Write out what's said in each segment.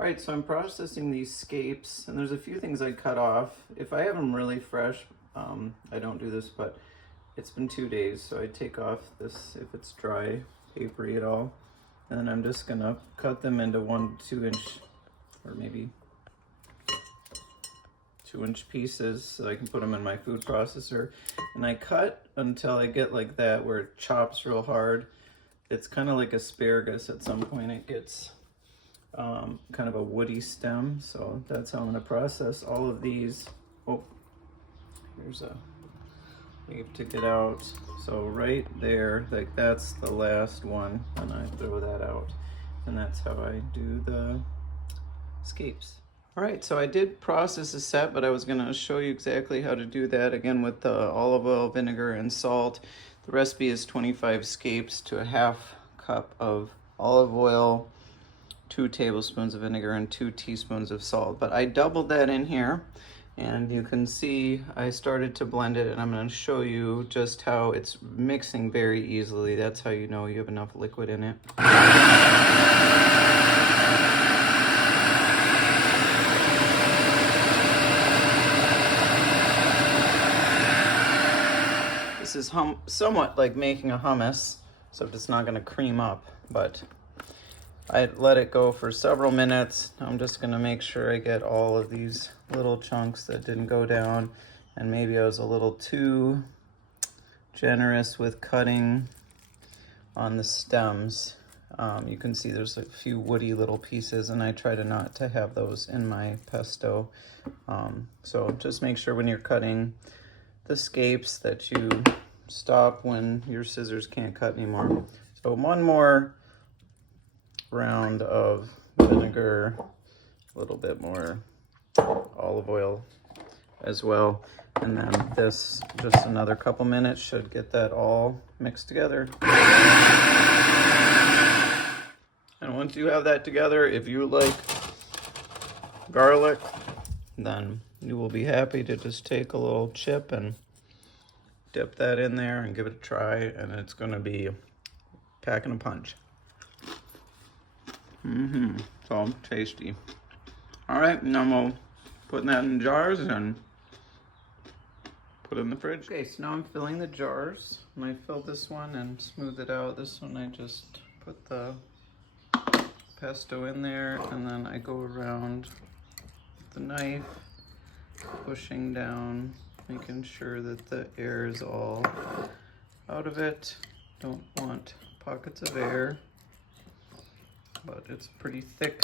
All right, so I'm processing these scapes, and there's a few things I cut off. If I have them really fresh, I don't do this, but it's been 2 days, so I take off this if it's dry, papery at all, and then I'm just gonna cut them into 1 2-inch or maybe 2-inch pieces so I can put them in my food processor. And I cut until I get like that where it chops real hard. It's kind of like asparagus. At some point it gets kind of a woody stem, so that's how I'm going to process all of these. Oh, here's a leaf to get out. So right there, like that's the last one, and I throw that out, and that's how I do the scapes. All right, so I did process a set, but I was going to show you exactly how to do that again with the olive oil, vinegar, and salt. The recipe is 25 scapes to a half cup of olive oil, 2 tablespoons of vinegar, and 2 teaspoons of salt. But I doubled that in here, and you can see I started to blend it, and I'm going to show you just how it's mixing very easily. That's how you know you have enough liquid in it. This is somewhat like making a hummus, except it's not going to cream up, but I let it go for several minutes. I'm just going to make sure I get all of these little chunks that didn't go down, and maybe I was a little too generous with cutting on the stems. You can see there's a few woody little pieces, and I try to not to have those in my pesto. So just make sure when you're cutting the scapes that you stop when your scissors can't cut anymore. So one more round of vinegar, a little bit more olive oil as well, and then this, just another couple minutes, should get that all mixed together. And once you have that together, if you like garlic, then you will be happy to just take a little chip and dip that in there and give it a try, and it's going to be packing a punch. So tasty. All right, now we'll put that in jars and put it in the fridge. Okay, so now I'm filling the jars, and I filled this one and smoothed it out. This one I just put the pesto in there, and then I go around with the knife, pushing down, making sure that the air is all out of it. Don't want pockets of air, but it's a pretty thick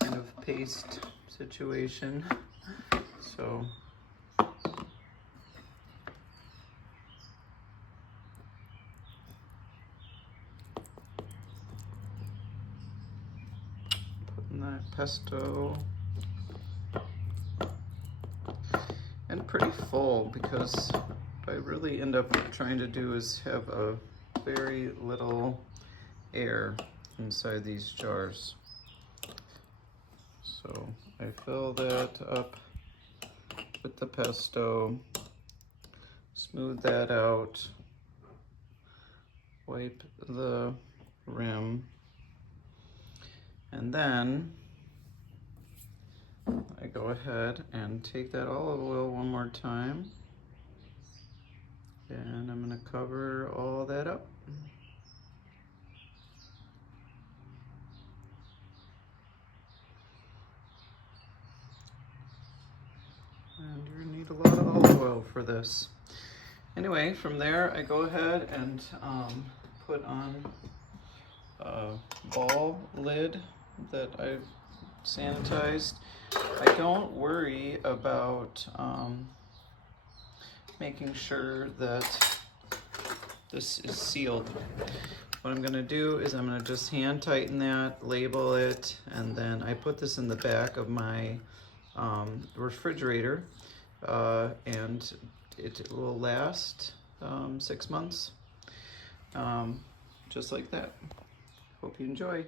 kind of paste situation. So putting that pesto, and pretty full, because what I really end up trying to do is have a very little air inside these jars. So I fill that up with the pesto, smooth that out, wipe the rim, and then I go ahead and take that olive oil one more time, and I'm going to cover all that up. And you're going to need a lot of olive oil for this. Anyway, from there I go ahead and put on a ball lid that I've sanitized. I don't worry about making sure that this is sealed. What I'm going to do is I'm going to just hand tighten that, label it, and then I put this in the back of my refrigerator, and it will last 6 months, just like that. Hope you enjoy.